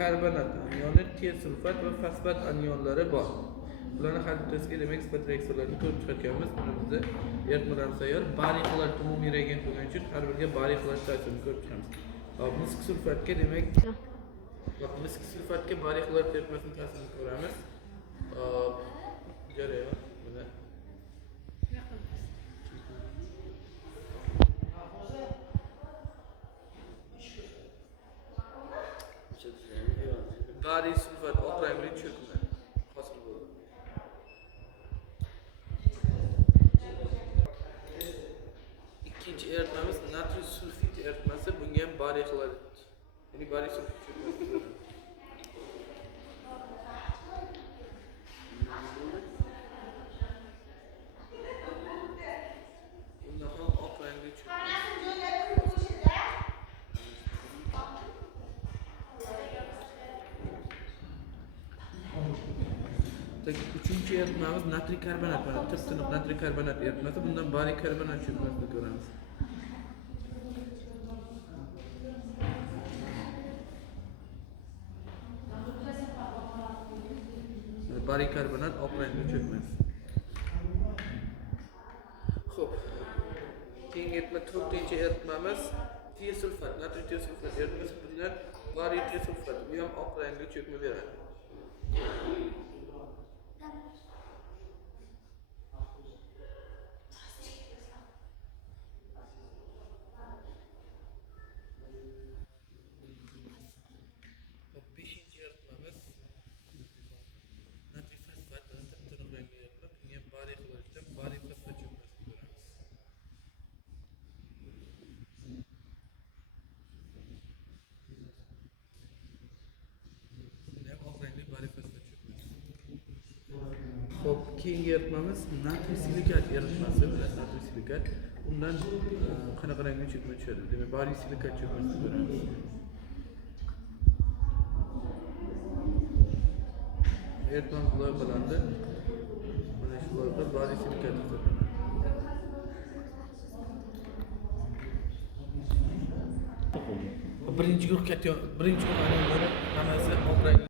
karbonat anioni, T-sulfat va fosfat anionlari bor. Bularning xaritasiga demak sifat reaksiyalarini ko'rib chiqayotganmiz. Buni bizda eritmalar tayyor. Bariy xlorid umumiy reagent bo'lgani uchun har biriga bariy xlorid ta'sirini ko'rib chiqamiz. Hop, misk sulfatga demak misk sulfatga bariy xlorid eritmasining ta'sirini ko'ramiz. Hop, jarayon buni bariy sulfat oq rangli cho'kma hosil bo'ldi. Ikkinchi eritmamiz natriy sulfit eritmasi. Bunga ham bariy xlorid, ya'ni bariy sulfit cho'kmasi. Bunda ham oq rangli cho'kma. Üçüncü eritmamiz natriy karbonat. Mana tip-tiniq natriy karbonat eritmasi. Bundan bariy karbonat cho'kmasini ko'ramiz. Bariy karbonat oq rangli cho'kmas. Xo'p. Keyingi eritma 4-chi eritmamiz T-sulfat, natriy T-sulfat eritmasi. Bundan bariy T-sulfat, bu ham oq rangli cho'kma beradi. Hop, keyingi eritmamiz natriy silikat eritmasi. Natriy silikat. Bundan qanaqa rangli cho'kma tushadi? Demak, bariy silikat cho'kmasini ko'ramiz. Eritmamiz loyihalandi. Mana shu loyiha bariy silikat hisoblanadi. Birinchi guruh kation, birinchi guruh anionlari hammasi oq rangli